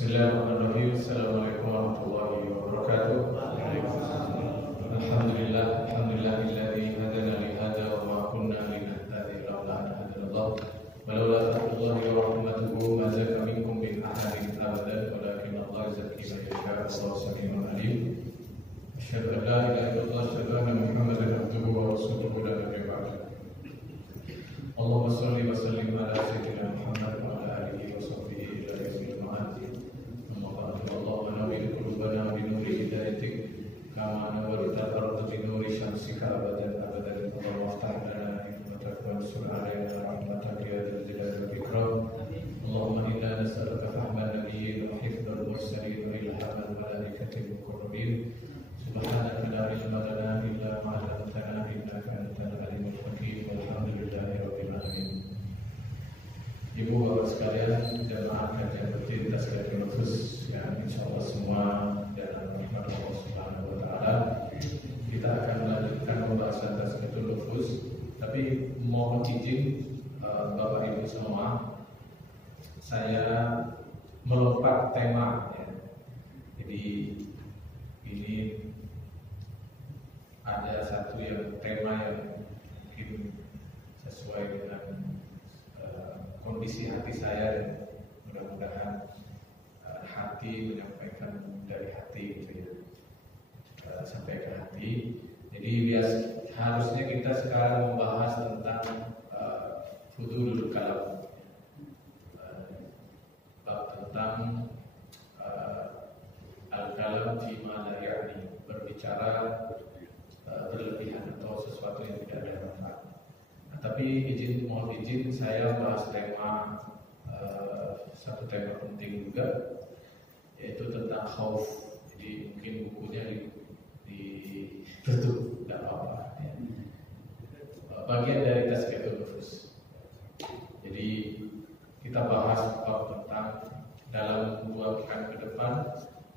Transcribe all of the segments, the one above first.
Bismillahirrahmanirrahim. Assalamualaikum warahmatullahi wabarakatuh. Alhamdulillahilladzi hadana li hadza wa ma kunna linahtadiya laula an hadana Allah. Walaula fadlullahi wa rahmatuhu ma zaka minkum min ahadin abadan walakin Allah yuzakki man yasha wallahu samii'un 'aliim. Asyhadu an la ilaha illallah wa asyhadu anna Muhammadan abduhu wa rasuluhu la nabiyya ba'dahu. Allahumma shalli wa sallim ala sayyidina Muhammad wa ala alihi wa sahbihi ila yaumil ma'ad. Allahumma nawwir qulubana bi nuri hidayatik kama nawwarta al-ardha bi nuri syamsika abadan abadan. Allahumma aftah lana hikmataka wa ansur alaina rahmataka ya dzal jalali wal ikram. Allahumma inna nas'aluka fahman nabiyyin wa hifdzal mursalin wa ilhamal malaikatil muqarrabin. Subhanaka la ilma lana illa ma 'allamtana innaka antal alimul hakim. Walhamdulillahi rabbil alamin. Ibu bapak sekalian, jemaah kajian rutin Tazkiyatun Nufus yang insyaallah semua dalam rahmat Allah Subhanahu wa taala, kita akan melanjutkan pembahasan Tazkiyatun Nufus. Tapi mohon izin Bapak Ibu semua, saya melompat tema ya. Jadi ini ada satu tema yang mungkin sesuai dengan kondisi hati saya, dan mudah-mudahan hati menyampaikan dari hati gitu ya, sampai ke hati. Jadi harusnya kita sekarang membahas tentang fudulul kalam, tentang al-kalam fima la ya'ni, berbicara berlebihan atau sesuatu yang tidak ada manfaat. Tapi mohon izin saya bahas satu tema penting juga, yaitu tentang khauf. Jadi mungkin bukunya ditutup, tidak apa-apa ya. Bagian dari Tazkiyatun Nufus. Jadi kita bahas tentang dalam 2 pekan ke depan,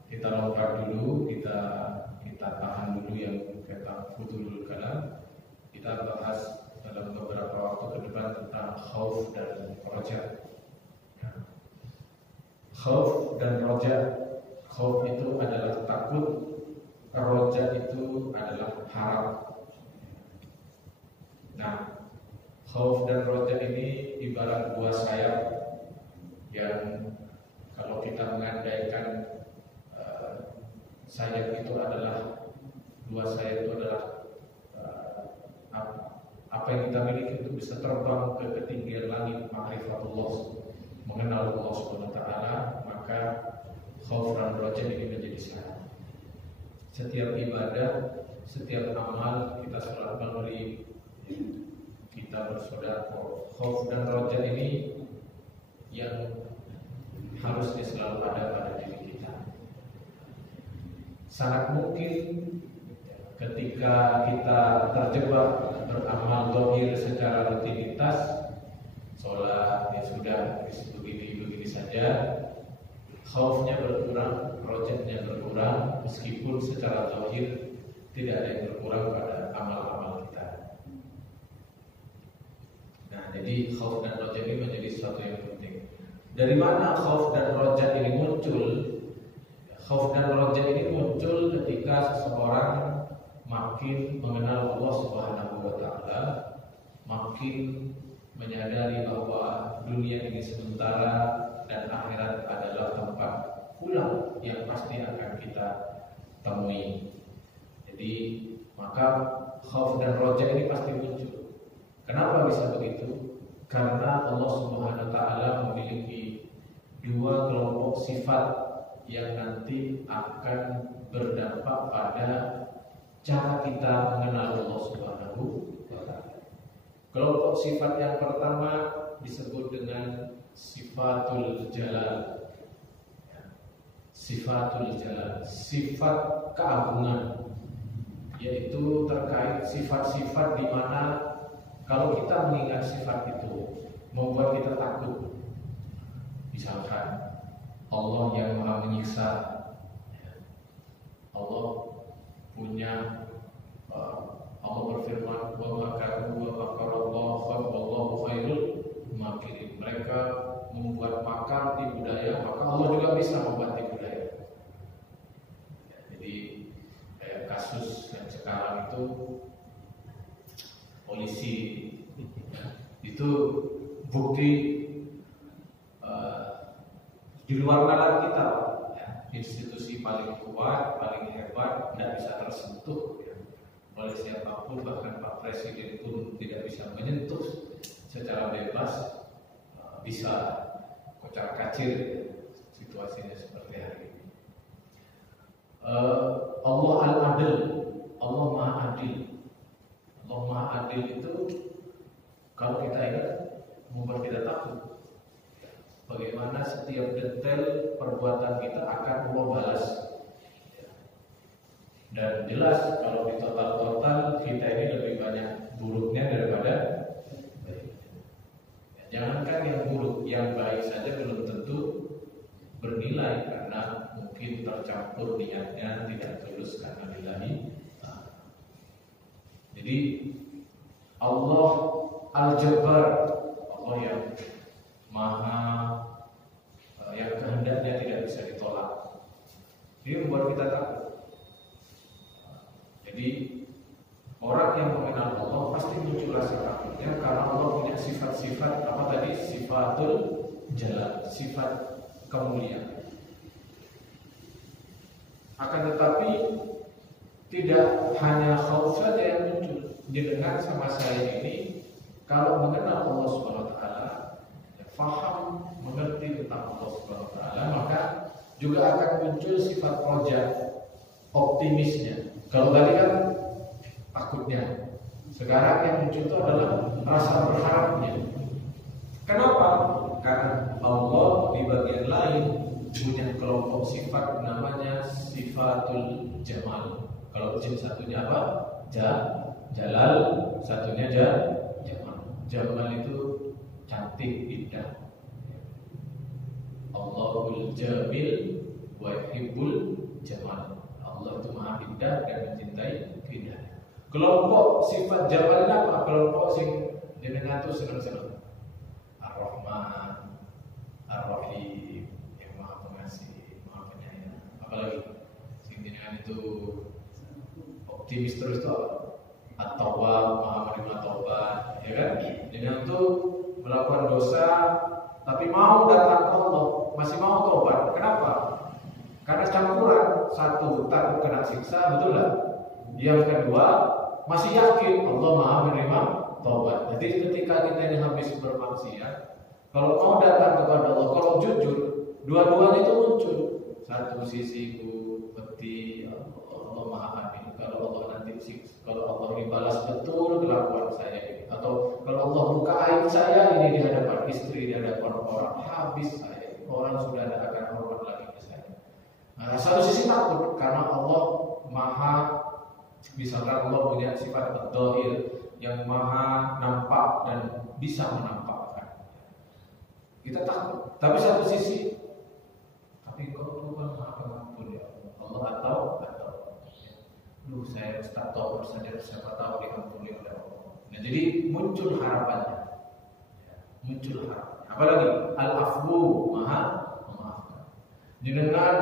kita lompat dulu, kita tahan dulu yang tentang fudulul kalam. Kita bahas dalam beberapa waktu ke depan tentang khauf dan roja. Khauf dan roja. Khauf itu adalah takut, roja itu adalah harap. Nah, khauf dan roja ini ibarat 2 sayap yang kalau kita mengandaikan sayap itu adalah 2 sayap itu adalah apa yang kita miliki itu bisa terbang ke ketinggian langit, ma'rifatullah, mengenal Allah Subhanahu wa taala, maka khauf dan roja ini menjadi syarat. Setiap ibadah, setiap amal kita selalu memberi, kita bersedekah. Khauf dan roja ini yang harusnya selalu ada pada diri kita. Sangat mungkin ketika kita terjebak beramal zahir secara rutinitas, sholat ya sudah begini saja, khaufnya berkurang, rojanya berkurang, meskipun secara zahir tidak ada yang berkurang pada amal-amal kita. Nah, jadi khauf dan roja ini menjadi sesuatu yang penting. Dari mana khauf dan roja ini muncul? Khauf dan roja ini muncul ketika seseorang makin mengenal Allah Subhanahu wa taala, makin menyadari bahwa dunia ini sementara dan akhirat adalah tempat pulang yang pasti akan kita temui. Jadi maka khauf dan roja ini pasti muncul. Kenapa bisa begitu? Karena Allah Subhanahu wa taala memiliki 2 kelompok sifat yang nanti akan berdampak pada cara kita mengenal Allah Subhanahu wa taala. Kelompok sifat yang pertama disebut dengan sifatul jalal. Sifatul jalal, sifat keagungan, yaitu terkait sifat-sifat di mana kalau kita mengingat sifat itu membuat kita takut. Misalkan Allah yang Maha Menyiksa, Allah punya, Allah berfirman, wa makaru wa makarallahu wallahu khairul makirin. Mereka membuat makar tipu daya, maka Allah juga bisa membuat tipu daya. Jadi kayak kasus yang sekarang itu polisi itu bukti di luar nalar kita, ya. Institusi paling kuat, paling hebat tidak bisa tersentuh, ya, oleh siapapun, bahkan Pak Presiden pun tidak bisa menyentuh secara bebas, bisa kocar kacir, ya, situasinya seperti hari ini. Allah Al-Adil, Allah Maha Adil. Allah Maha Adil itu kalau kita ingat membuat kita takut. Bagaimana setiap detail perbuatan kita akan Allah balas. Dan jelas kalau di total kita ini lebih banyak buruknya daripada baiknya. Jangankan yang buruk, yang baik saja belum tentu bernilai karena mungkin tercampur niatnya tidak tulus karena lillahi. Jadi Allah Al-Jabbar, Allah yang Maha yang kehendaknya tidak bisa ditolak. Ini membuat kita takut. Jadi orang yang mengenal Allah pasti muncul rasa takutnya karena Allah punya sifat-sifat apa tadi? Sifatul Jalal, sifat kemuliaan. Akan tetapi tidak hanya khauf saja yang muncul. Jenengan sama saya ini kalau mengenal Allah Subhanahu wa taala, faham, mengerti tentang Allah Subhanahu wa taala, maka juga akan muncul sifat roja, optimisnya. Kalau tadi kan takutnya, sekarang yang muncul itu adalah rasa berharapnya. Kenapa? Karena Allah di bagian lain punya kelompok sifat namanya sifatul jamal. Kalau jin satunya apa? Jalal, satunya jamal. Jamal itu cantik, indah. Allahul Jamil wa yuhibbul jamal. Allah itu maha indah dan mencintai keindahan. Kelompok sifat jamalnya apa? Kelompok sing jenengan itu senang-senang. Ar-Rahman, Ar-Rahim, yang maha pengasih, maha penyayang. Apalagi sing jenengan itu optimis terus tuh. At-Tawwab, maha menerima taubat, ya kan? Jenengan itu melakukan dosa tapi mau datang ke Allah, masih mau taubat. Kenapa? Karena campuran, satu takut kena siksa, betul lah. Yang kedua masih yakin Allah maha menerima taubat. Jadi ketika kita ini habis bermaksiat, kalau mau datang kepada Allah, kalau jujur, dua-duanya itu muncul. Satu sisiku peti Allah maha adil. Kalau Allah nanti siksa, kalau Allah ini balas betul kelakuan saya ini, atau kalau Allah buka aib saya ini di hadapan istri, di hadapan orang, habis saya. Orang sudah tidak akan hormat lagi ke saya. Nah, satu sisi takut karena Allah maha, misalkan Allah punya sifat ad-dhahir yang maha nampak dan bisa menampakkan. Kita takut. Tapi satu sisi, tapi kau Tuhan maha pengampun ya Allah, atau saya tak tahu saja, siapa tahu diampuni oleh Allah. Nah, jadi muncul harapannya, muncul harapan. Apalagi Al-Afwu, maha memaafkan. Dengan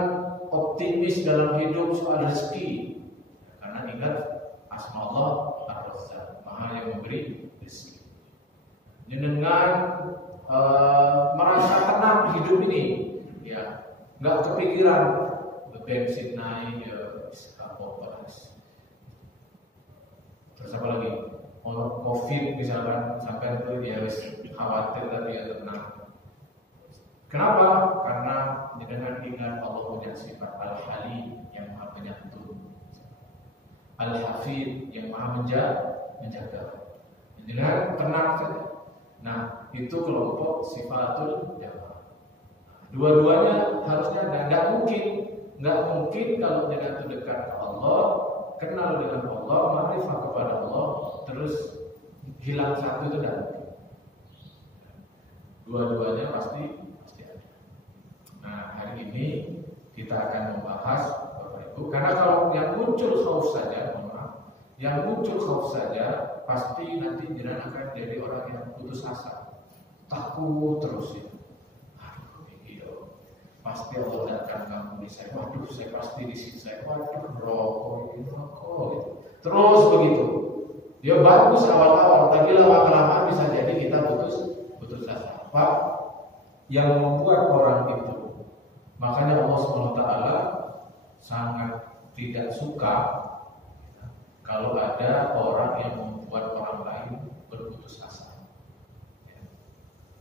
optimis dalam hidup soal rezeki, karena ingat asma Allah Ar-Razzaq, maha yang memberi rezeki. Dengan merasa tenang hidup ini, ya, nggak kepikiran bensin naik, ya, terus apa lagi? Covid misalkan sampai itu dia harus khawatir tapi ya tenang. Kenapa? Karena dengan ingat Allah punya sifat Al-Halim yang maha penyantun, Al-Hafid yang maha menjaga. Dengan tenang saja. Nah, itu kelompok sifatul jamal. Dua-duanya harusnya nggak mungkin kalau dengan itu dekat ke Allah, kenal dengan Allah, ma'rifah kepada Allah, terus hilang satu itu dan dua-duanya pasti ada. Nah, hari ini kita akan membahas Bapak Ibu, karena kalau yang muncul khauf saja, pasti nanti jenengan akan jadi orang yang putus asa, takut terus ya. pasti Allah datang kamu di saya. Waduh, saya pasti disiksa. Waduh, rokok gitu. Terus begitu. Ya bagus awal-awal, tapi lama-kelamaan bisa jadi kita putus asa. Pak, yang membuat orang itu, makanya Allah SWT sangat tidak suka kalau ada orang yang membuat orang lain berputus asa.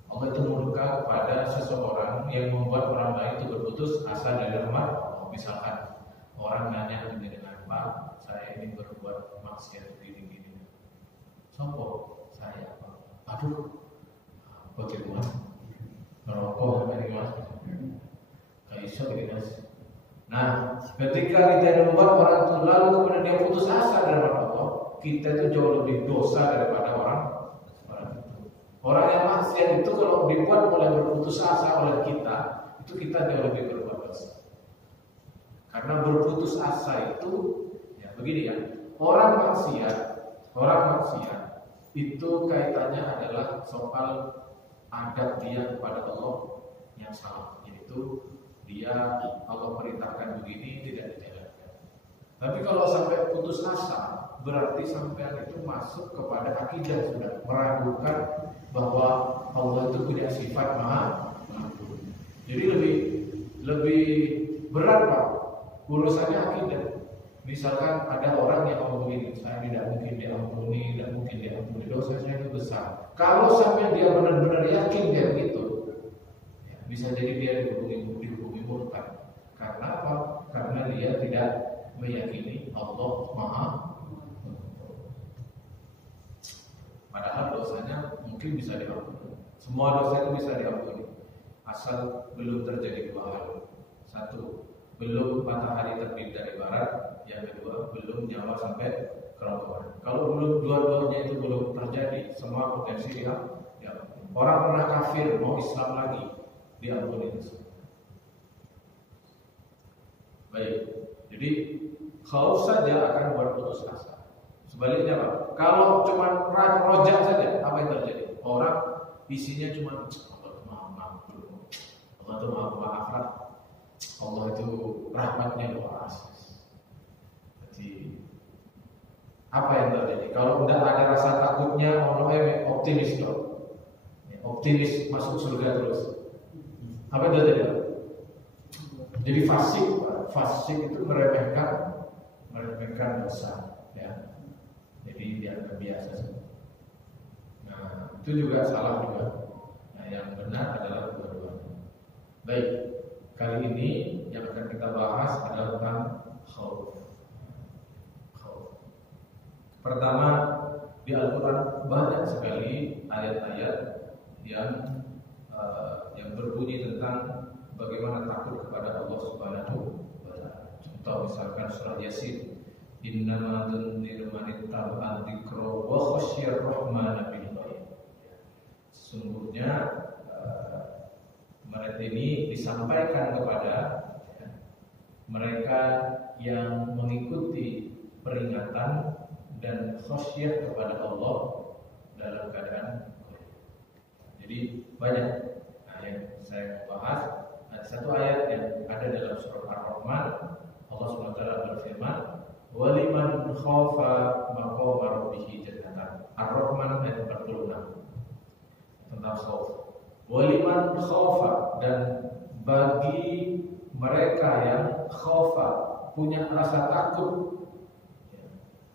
Allah itu murka kepada seseorang yang membuat orang lain itu berputus asa dari rahmat Allah. Misalkan orang nanya dengan Pak, saya ini berbuat maksiat gini-gini. Sopo saya Pak. Aduh, bagaimana? Merokok dari mas, kayak iso gitu mas. Nah, ketika kita membuat orang itu lalu kemudian dia putus asa dari rahmat Allah, kita itu jauh lebih dosa daripada orang itu. Orang yang maksiat itu kalau dibuat oleh berputus asa oleh kita, itu kita jauh lebih berbuat dosa. Karena berputus asa itu, ya begini ya, orang maksiat itu kaitannya adalah soal adab dia kepada Allah yang salah, yaitu dia Allah perintahkan begini tidak dijalankan. Tapi kalau sampai putus asa, berarti sampai itu masuk kepada akidah, sudah meragukan bahwa Allah itu punya sifat maha pengampun. Jadi lebih berat Pak urusannya akidah. Misalkan ada orang yang ngomong begini, saya tidak mungkin diampuni, dosa saya itu besar. Kalau sampai dia benar-benar yakin dia begitu, ya, bisa jadi dia dihukumi murtad. Karena apa? Karena dia tidak meyakini Allah Maha. Padahal dosanya mungkin bisa diampuni. Semua dosa itu bisa diampuni, asal belum terjadi dua hal. Satu, belum matahari terbit dari barat. Yang kedua, belum nyawa sampai kerongkongan. Kalau belum dua-duanya itu belum terjadi, semua potensi dia. Orang pernah kafir mau Islam lagi, diampuni itu. Baik, jadi khauf saja akan berputus asa. Sebaliknya Pak, kalau cuma rojak saja, apa yang terjadi? Orang isinya cuma Allah itu maaf, Allah itu rahmatnya luas. Jadi apa yang terjadi? Kalau tidak ada rasa takutnya, optimis dong. Optimis masuk surga terus. Apa yang terjadi? Jadi fasik itu meremehkan dosa, ya. Jadi dianggap biasa. Nah, itu juga salah juga. Nah, yang benar adalah dua-duanya. Baik, kali ini yang akan kita bahas adalah tentang khauf. Pertama, di Al-Quran banyak sekali ayat-ayat yang berbunyi tentang bagaimana takut kepada Allah Subhanahu wa Ta'ala. Contoh misalkan surah Yasin, innama tunziru man ittaba'a dzikra wa khasyiyar rahmana bil ghaib. Sesungguhnya mereka ini disampaikan kepada mereka yang mengikuti peringatan dan khasyah kepada Allah dalam keadaan. Jadi banyak yang saya bahas. Ada satu ayat yang ada dalam surah Ar-Rahman, Allah SWT berfirman, "Waliman khafa maqama rabbih jannatan." Ar-Rahman ayat 46 tentang khauf. Waliman khafa, dan bagi mereka yang khafa, punya rasa takut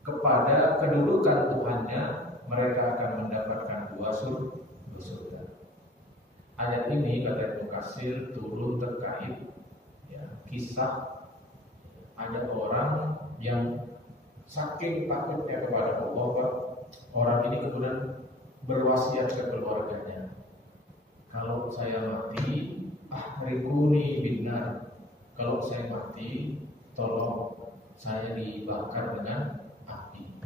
kepada kedudukan Tuhannya, mereka akan mendapatkan dua surga. Ayat ini kata Ibnu Katsir turun terkait kisah ada orang yang saking takutnya kepada Allah, orang ini kemudian berwasiat ke keluarganya, kalau saya mati, ahrikuni binnar, kalau saya mati, tolong saya dibakar dengan api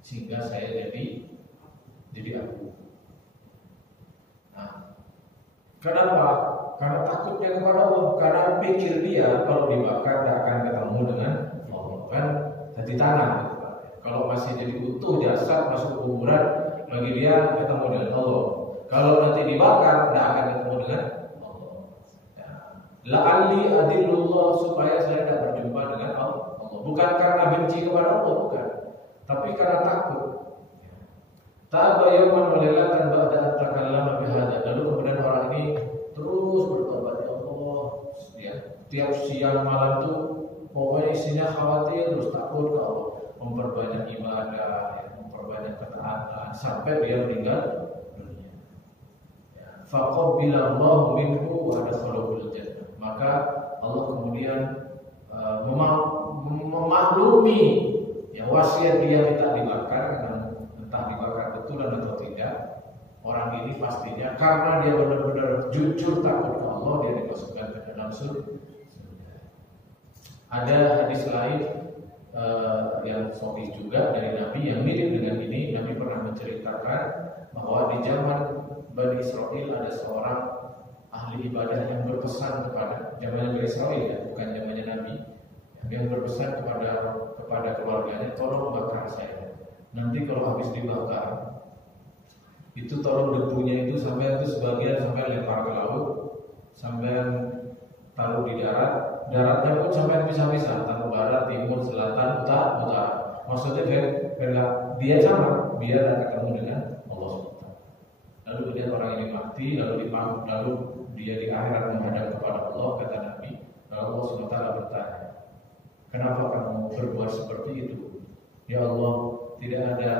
sehingga saya jadi abu. Nah, kenapa? Karena takutnya kepada Allah. Karena pikir dia kalau dibakar tidak akan ketemu dengan Allah, kan jadi tanah. Kalau masih jadi utuh jasad masuk kuburan, bagi dia ketemu dengan Allah. Kalau nanti dibakar tidak akan ketemu dengan Allah. Nah, La'alli adillullah, supaya saya tidak berjumpa dengan Allah. Bukan karena benci kepada Allah, bukan, tapi karena takut. Tabayyuman walilatan ba'da takallama bihadza. Lalu kemudian orang ini terus bertobat, ya Allah, ya, tiap siang malam tuh pokoknya isinya khawatir, terus takut ke Allah, memperbanyak ibadah, ya, memperbanyak ketaatan sampai dia meninggal dunia. Ya, faqabbilallahu minhu wa adkhalahu jannah. Maka Allah kemudian memaklumi ya wasiat dia minta dibakar, entah dibakar betulan atau tidak. Orang ini pastinya karena dia benar-benar jujur takut ke Allah, dia dimasukkan ke dalam surga. Ada hadis lain yang sahih juga dari Nabi yang mirip dengan ini. Nabi pernah menceritakan bahwa di zaman Bani Israel ada seorang ahli ibadah yang berpesan kepada zaman Bani Israel, ya, bukan zamannya Nabi, yang berpesan kepada keluarganya, tolong bakar saya. Nanti kalau habis dibakar, itu tolong debunya itu sampai itu sebagian sampai lempar ke laut, sampai taruh di darat, daratnya pun sampai pisah-pisah, taruh barat, timur, selatan, utara. Maksudnya biar dia sama, biar tidak ketemu dengan Allah SWT. Lalu kemudian orang ini mati, lalu dia di akhirat menghadap kepada Allah, kata Nabi. Lalu Allah SWT bertanya, kenapa kamu berbuat seperti itu? Ya Allah, tidak ada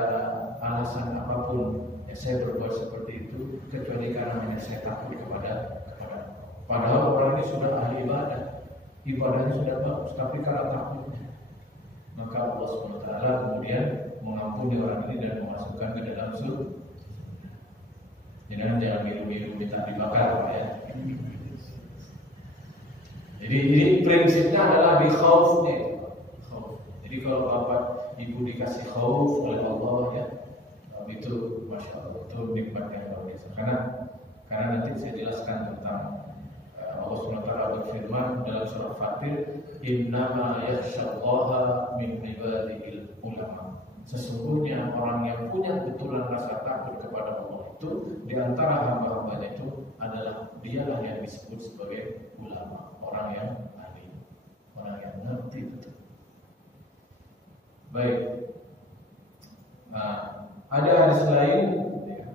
alasan apapun ya saya berbuat seperti itu kecuali karena hanya saya takut kepada. Padahal orang ini sudah ahli ibadah, ibadahnya sudah bagus, tapi karena takutnya, maka Allah SWT kemudian mengampuni orang ini dan memasukkan ke dalam surga. Jangan miru-miru minta dibakar, ya. Jadi ini prinsipnya adalah bi-khauf nih. Jadi kalau bapak ibu dikasih khauf oleh Allah, ya, itu masya Allah, itu nikmat yang luar biasa. Karena nanti saya jelaskan tentang Allah SWT berfirman dalam surah Fatir, innama yakhshallaha min ibadihil ulama. Sesungguhnya orang yang punya betulan rasa takut kepada Allah itu di antara hamba-hambanya itu adalah dialah yang disebut sebagai ulama, orang yang ahli, orang yang ngerti betul. Baik. Nah, ada hadis lain, ya.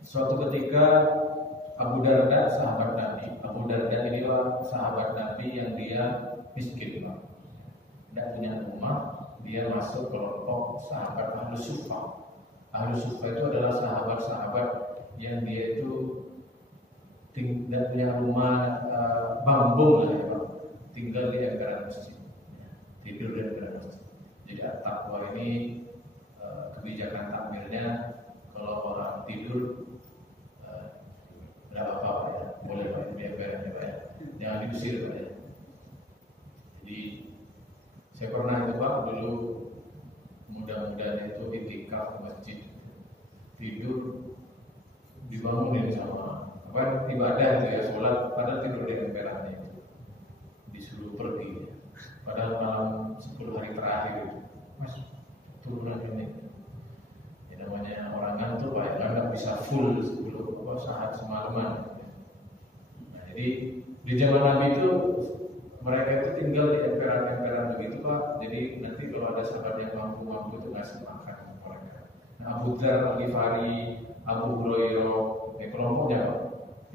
Suatu ketika Abu Darda, sahabat Nabi. Abu Darda ini sahabat Nabi yang dia miskin, tidak punya rumah. Dia masuk kelompok sahabat Ahlus Suffah. Ahlus Suffah itu adalah sahabat-sahabat yang dia itu tidak punya rumah bambu lah, ya, tinggal di emperan masjid, tidur di emperan masjid. Jadi at-taqwa ini kebijakan takmirnya kalau orang tidur tidak apa-apa, ya, boleh Pak, biar ya, Pak, ya. Jangan diusir, Pak, ya. Jadi saya pernah itu Pak dulu mudah-mudahan itu itikaf di masjid, tidur dibangunin sama apa ibadah itu ya, sholat, padahal tidur di emperannya itu, disuruh pergi, padahal malam 10 hari terakhir itu, Mas turun lagi nih. Ya, namanya orang ngantuk Pak, ya, nggak bisa full 10 saat semalaman. Nah, jadi di zaman Nabi itu mereka itu tinggal di emperan-emperan begitu Pak. Jadi nanti kalau ada sahabat yang mampu itu ngasih makan mereka. Nah, Abu Dzar Al-Ghifari, Abu Hurairah, kelompoknya Pak.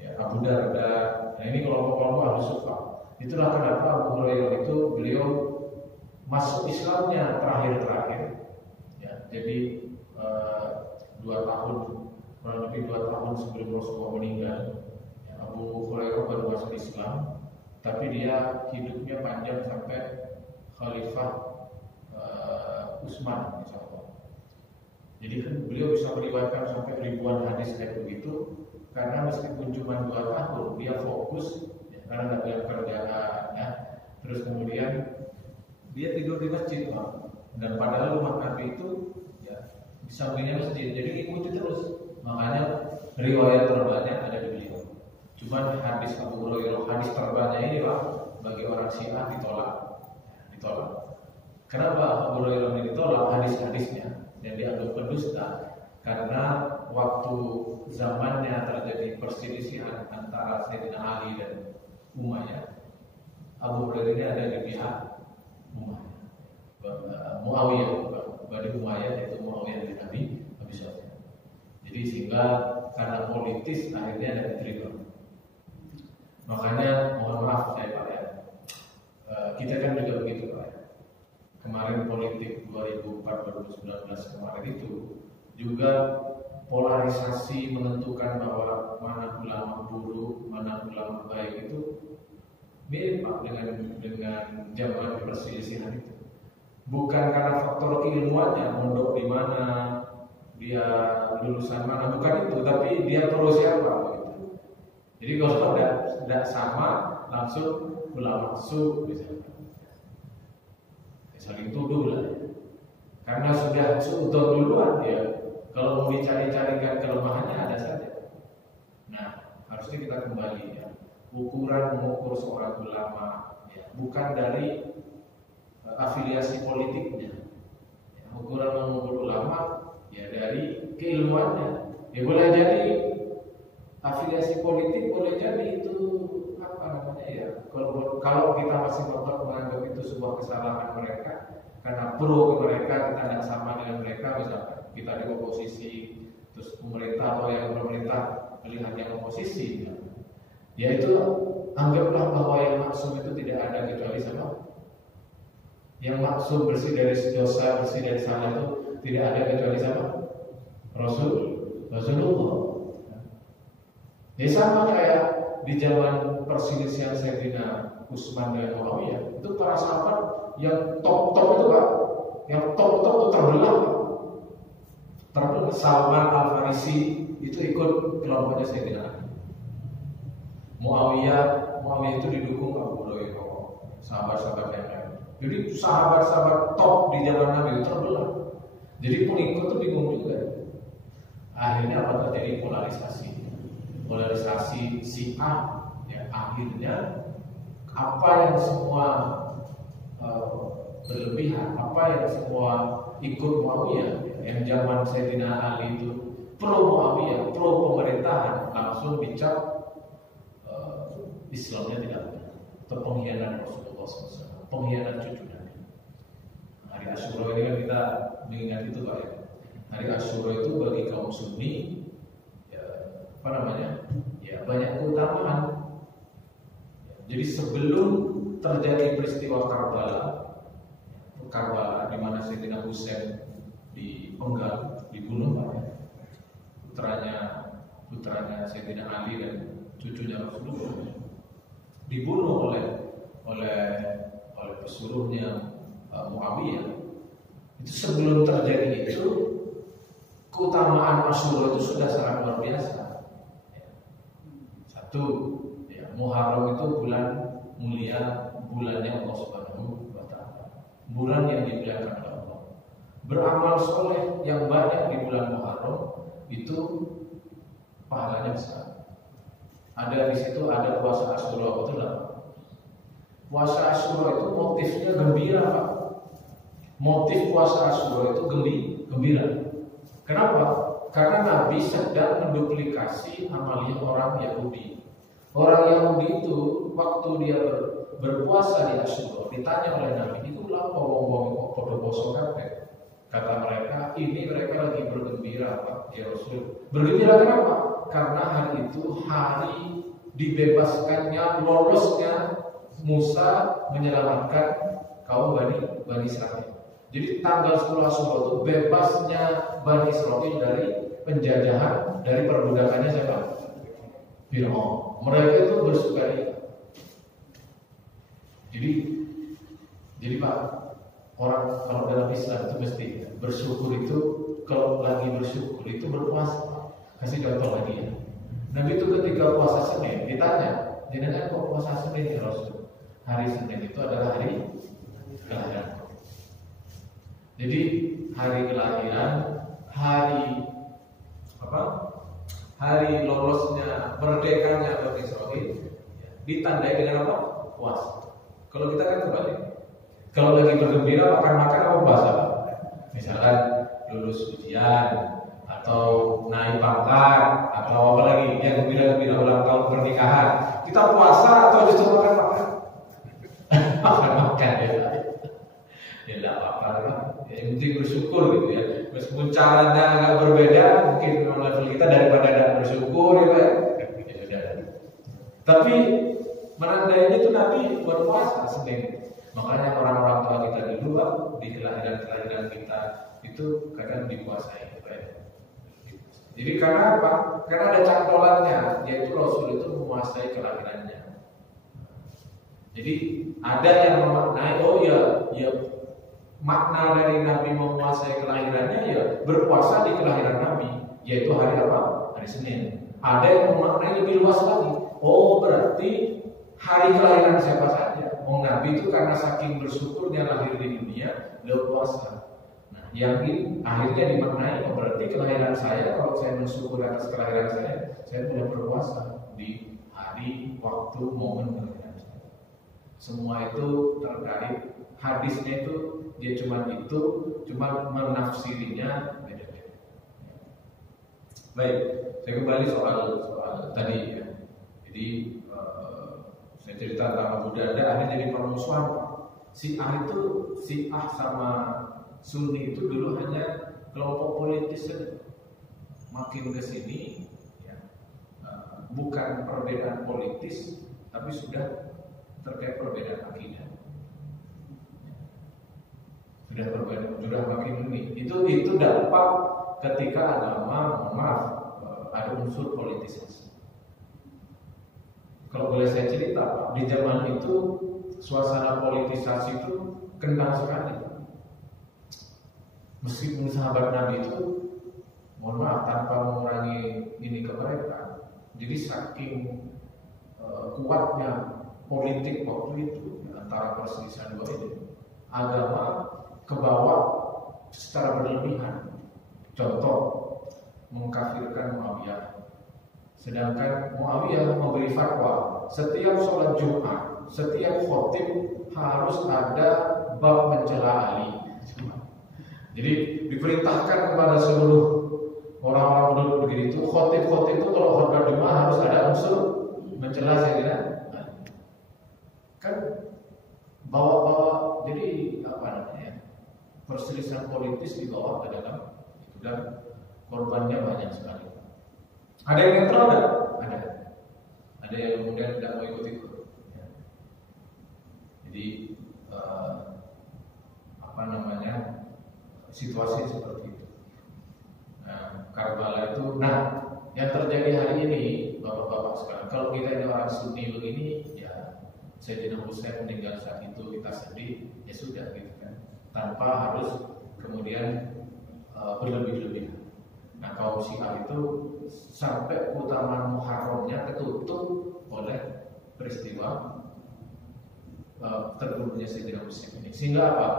Ya, Abu Darda. Nah, ini kelompok-kelompok Ahlus Suffah. Itulah kenapa Abu Hurairah itu beliau masuk Islamnya terakhir-terakhir. Ya, jadi 2 tahun, kurang lebih 2 tahun sebelum Rasulullah meninggal. Ya, Abu Hurairah baru masuk Islam. Tapi dia hidupnya panjang sampai Khalifah Utsman, insyaallah. Jadi kan beliau bisa meriwayatkan sampai ribuan hadis kayak begitu karena meskipun cuma 2 tahun dia fokus, ya, karena nggak punya kerjaan, ya. Terus kemudian dia tidur di masjid, Pak. Dan padahal rumah Nabi itu ya di sampingnya masjid, jadi ikuti terus. Makanya riwayat terbanyak ada di beliau. Cuman hadis Abu Hurairah, hadis terbanyak ini Pak, bagi orang Syiah ditolak. Kenapa Abu Hurairah ini ditolak hadis-hadisnya dan dianggap pendusta? Karena waktu zamannya terjadi perselisihan antara Sayyidina Ali dan Umayyah, Abu Hurairah ini ada di pihak Muawiyah, Bani Umayyah, yaitu Muawiyah bin Abi Sufyan. Jadi sehingga karena politis akhirnya ada diterima. Makanya mohon maaf saya Pak ya, kita kan juga begitu Pak ya. Kemarin politik 2004-2019 kemarin itu juga polarisasi menentukan bahwa mana ulama buruk, mana ulama baik itu mirip Pak dengan zaman perselisihan itu. Bukan karena faktor keilmuannya, mondok di mana, dia lulusan mana, bukan itu, tapi dia pro siapa gitu. Jadi kalau tidak sama langsung ulama su misalnya. Saling tuduh lah. Karena sudah sudah duluan ya. Kalau mau dicari-carikan kelemahannya ada saja. Nah, harusnya kita kembali ya. Ukuran mengukur seorang ulama ya, bukan dari afiliasi politiknya. Ya, ukuran mengukur ulama ya dari keilmuannya. Ya boleh jadi afiliasi politik, boleh jadi itu apa namanya ya. Kalau kita masih menganggap itu sebuah kesalahan mereka karena pro ke mereka, kita tidak sama dengan mereka, misalkan kita di oposisi, terus pemerintah atau yang pemerintah melihat yang oposisi, ya itu anggaplah bahwa yang maksum itu tidak ada kecuali sama. Yang maksum bersih dari dosa, bersih dari salah itu tidak ada kecuali sama Rasulullah. Ya sama kayak di zaman perselisihan Sayyidina Utsman dan Muawiyah, itu para sahabat yang top itu Pak, yang top itu terbelah. Terbelah. Salman Al-Farisi itu ikut kelompoknya Sayyidina Ali. Muawiyah itu didukung Abu Hurairah, sahabat-sahabat yang lain. Jadi sahabat-sahabat top di zaman Nabi itu terbelah. Jadi pengikut itu bingung juga. Akhirnya apa terjadi? Polarisasi Syiah. Ya, akhirnya apa yang semua berlebihan, apa yang semua ikut Muawiyah, yang zaman Sayyidina Ali itu pro Muawiyah, pro pemerintahan, langsung dicap Islamnya tidak benar, atau pengkhianat Rasulullah SAW, pengkhianat cucu Nabi. Hari Asyura ini kan kita mengingat itu Pak ya. Hari Asyura itu bagi kaum Sunni ya, apa namanya? Ya banyak keutamaan. Jadi sebelum terjadi peristiwa Karbala di mana Sayyidina Husain dipenggal, dibunuh Pak ya. Putranya Sayyidina Ali dan cucunya Rasulullah dibunuh oleh pesuruhnya Muawiyah. Itu sebelum terjadi itu, keutamaan Asyura itu sudah sangat luar biasa. Satu, ya, Muharram itu bulan mulia, bulannya Allah Subhanahu wa Ta'ala, bulan yang dimuliakan oleh Allah. Beramal soleh yang banyak di bulan Muharram itu pahalanya besar. Ada di situ ada puasa Asyura, betul tak? Puasa Asyura itu motifnya gembira Pak. Motif puasa Asyura itu gembira. Kenapa? Karena Nabi sedang menduplikasi amalia orang Yahudi. Orang Yahudi itu waktu dia berpuasa di Asyura ditanya oleh Nabi, itu lah wong-wong kok padha poso kabeh. Kata mereka, ini mereka lagi bergembira Pak ya Rasul. Bergembira kenapa? Karena hari itu hari dibebaskannya, lolosnya Musa menyelamatkan kaum Bani Israil. Jadi tanggal 10 Asyura itu bebasnya Bani Israil dari penjajahan, dari perbudakannya siapa? Fir'aun. Mereka itu bersukaria. Jadi Pak, orang kalau dalam Islam itu mesti bersyukur itu, kalau lagi bersyukur itu berpuasa. Kasih contoh lagi ya. Nabi itu ketika puasa Senin ditanya, jenengan kok puasa Senin ya Rasul? Hari Senin itu adalah hari kelahiran. Jadi hari kelahiran, hari apa? Hari lolosnya, merdekanya Bani Israil ditandai dengan apa? Puasa. Kalau kita kan kembali, kalau lagi bergembira makan apa puasa? Misalkan lulus ujian, atau naik pangkat atau apa lagi yang gembira-gembira ulang tahun pernikahan, kita puasa atau justru makan-makan? Makan-makan ya. Ya tidak apa-apa lah. Yang penting bersyukur gitu ya. Meskipun caranya agak berbeda, mungkin memang level kita daripada tidak bersyukur ya Pak. Ya sudah. Tapi menandainya itu Nabi berpuasa Senin. Makanya orang-orang tua kita dulu Pak, di kelahiran kita itu kadang dipuasai Pak. Jadi karena apa? Karena ada cantolannya, yaitu Rasul itu menguasai kelahirannya. Jadi ada yang memaknai, oh ya makna dari Nabi menguasai kelahirannya ya berpuasa di kelahiran Nabi, yaitu hari apa? Hari Senin. Ada yang memaknai lebih luas lagi. Oh berarti hari kelahiran siapa saja? Oh Nabi itu karena saking bersyukurnya lahir di dunia, beliau puasa. Nah yang ini akhirnya dimaknai, oh berarti kelahiran saya, kalau saya bersyukur atas kelahiran saya boleh berpuasa di hari, waktu, momen kelahiran saya. Semua itu terkait. Hadisnya itu dia cuma menafsirinya beda-beda. Baik, saya kembali soal tadi ya. Jadi saya cerita tentang Abu Darda, akhirnya jadi permusuhan. Syiah sama Sunni itu dulu hanya kelompok politis saja. Makin ke sini ya, bukan perbedaan politis, tapi sudah terkait perbedaan akidah. Sudah makin ini. Itu dampak ketika agama, ada unsur politisasi. Kalau boleh saya cerita, Pak, di zaman itu suasana politisasi itu kendang sekali. Meskipun sahabat Nabi itu, mohon maaf, tanpa mengurangi ini ke mereka, jadi saking kuatnya politik waktu itu antara perselisihan dua ini, agama kebawa secara berlebihan. Contoh, mengkafirkan Muawiyah. Sedangkan Muawiyah memberi fatwa, setiap sholat Jumat, setiap khotib harus ada bab mencela Ali. Jadi diperintahkan kepada seluruh orang-orang penduduk begini itu, khotib itu kalau khotbah Jumat harus ada unsur mencela Sayyidina Ali. Kan bawa-bawa, jadi apa namanya? Perselisihan politis dibawa ke dalam itu, dan korbannya banyak sekali. Ada yang netral enggak? Ada yang kemudian tidak mau ikut-ikut. Ya. Jadi apa namanya, situasi seperti itu. Nah, Karbala itu, yang terjadi hari ini, bapak-bapak sekalian, kalau kita ini orang Sunni begini, ya Sayyidina Husain meninggal saat itu kita sedih, ya sudah gitu kan. Tanpa harus kemudian berlebih-lebihan. Nah kaum Syiah itu sampai keutamaan Muharramnya ketutup oleh peristiwa terbunuhnya Sayyidina Husain ini. Sehingga apa?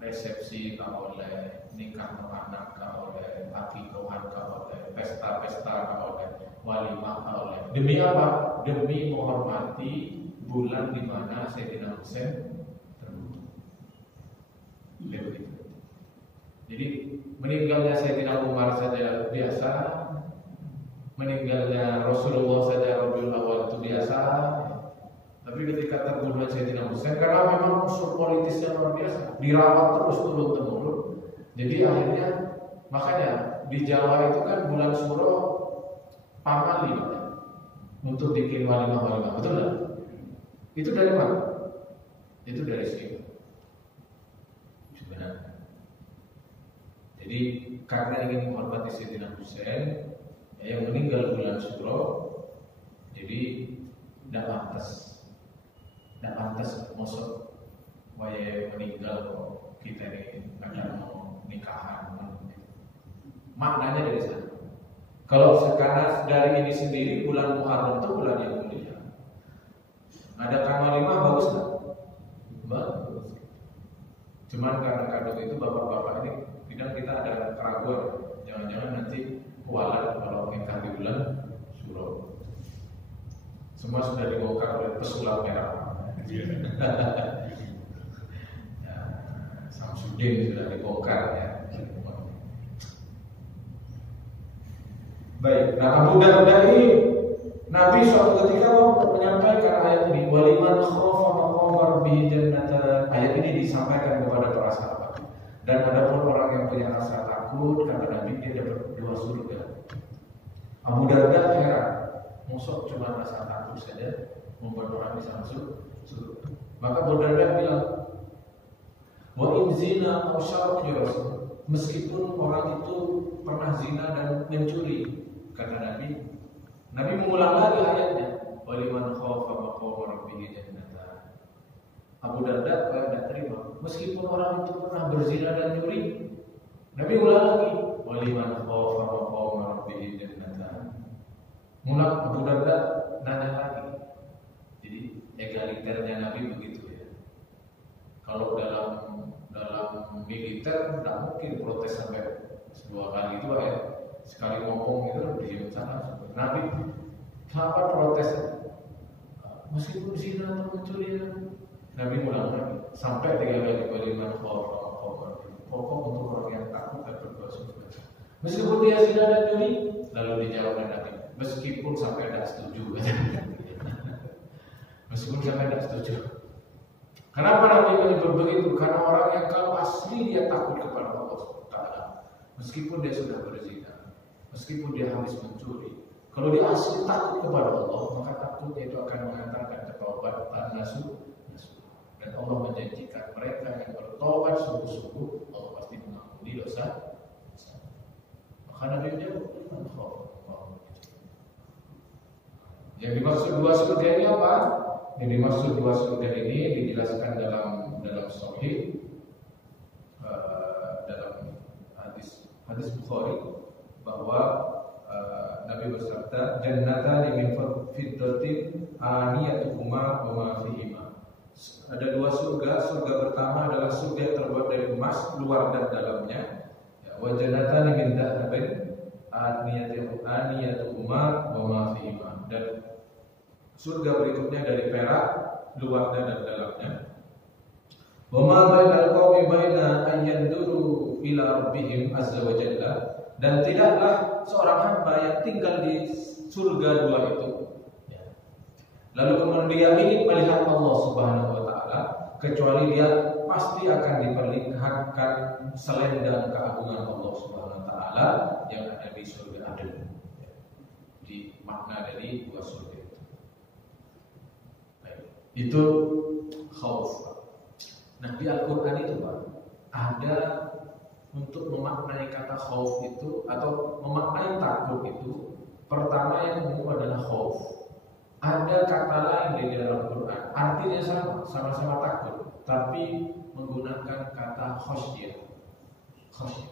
Resepsi kah oleh, nikah anak kah oleh, akikah kah oleh, pesta-pesta kah oleh, walimah kah oleh. Demi apa? Demi menghormati bulan di mana Sayyidina Husain terbunuh. Jadi meninggalnya Sayyidina Umar saja biasa, meninggalnya Rasulullah saja Rabiul Awal itu biasa. Tapi ketika terbunuh Sayyidina Husain, karena memang unsur politisnya luar biasa, dirawat terus turun-temurun. Jadi akhirnya, makanya di Jawa itu kan bulan Suro pamali untuk bikin walimah-walimah, betul nggak? Itu dari mana? Itu dari Syiah. Sebenarnya. Jadi karena ingin menghormati Sayyidina Husain yang meninggal bulan Suro, jadi tidak pantas maksud waya meninggal kok kita ini kadang mau nikahan. Maknanya dari sana. Kalau sekarang dari ini sendiri bulan Muharram itu bulan yang mulia. Ada walimah bagus nggak? Bagus. Cuman karena kado itu bapak-bapak ini kadang kita ada keraguan, jangan-jangan nanti kualat kalau nikah di bulan Suro. Semua sudah dibongkar oleh pesulap merah. Samsudin sudah dibongkar ya. Baik, nah Abu Darda ini Nabi suatu ketika menyampaikan ayat ini, waliman khafa maqama rabbih jannatan. Ayat ini disampaikan kepada para sahabat. Dan ada pun orang yang punya rasa takut karena Nabi dia dapat 2 surga. Abu Darda heran, musuh cuma rasa takut saja membuat orang bisa masuk surga. Maka Abu Darda bilang, wa in zina aw syaraq ya Rasul. Meskipun orang itu pernah zina dan mencuri, kata Nabi mengulang lagi ayatnya, waliman khafa maqama rabbih jannatan. Abu Darda tidak terima, meskipun orang itu pernah berzina dan curi. Nabi ulang lagi, waliman khafa maqama rabbih jannatan. Mulai Abu Darda nanya lagi. Jadi egaliternya Nabi begitu ya. Kalau dalam militer tidak mungkin protes sampai 2 kali itu ya. Sekali ngomong itu diam sana. Nabi kenapa protes? Meskipun zina atau mencuri, Nabi ulang lagi sampai 3 kali waliman khafa. Pokok untuk orang yang takut dan berbuat surga. Meskipun dia zina dan curi, lalu dijawab oleh Nabi, meskipun sampai tidak setuju. Meskipun sampai tidak setuju. Kenapa Nabi menyebut begitu? Karena orang yang kalau asli dia takut kepada Allah SWT, meskipun dia sudah berzina, meskipun dia habis mencuri, kalau dia asli takut kepada Allah, maka takutnya itu akan mengantarkan ke taubatan nasuh. Dan Allah menjanjikan mereka yang bertobat sungguh-sungguh, Allah pasti mengampuni dosa. Maka Nabi menjawab, yang dimaksud 2 surga ini apa? Yang dimaksud 2 surga ini dijelaskan dalam Sahih, dalam hadis Bukhari, bahwa Nabi bersabda, jannatan min fiddatin aniyatuhuma wa ma fihima. Ada 2 surga. Surga pertama adalah surga yang terbuat dari emas, luar dan dalamnya. Wa jannatan min dhahabin aniyatuhuma wa ma fihima. Dan surga berikutnya dari perak, luarnya dan dalamnya. Wa ma bainal qaumi baina an yanduru ila rabbihim azza wa jalla. Dan tidaklah seorang hamba yang tinggal di surga 2 itu, lalu kemudian dia ingin melihat Allah Subhanahu wa taala, kecuali dia pasti akan diperlihatkan selendang keagungan Allah Subhanahu wa taala yang ada di surga Aden. Di makna dari 2 surga itu. Itu khauf. Nah, di Al-Qur'an itu Pak, ada untuk memaknai kata khauf itu atau memaknai takut itu, pertama yang umum adalah khauf. Ada kata lain di dalam Al-Quran, artinya sama-sama takut, tapi menggunakan kata khasyah.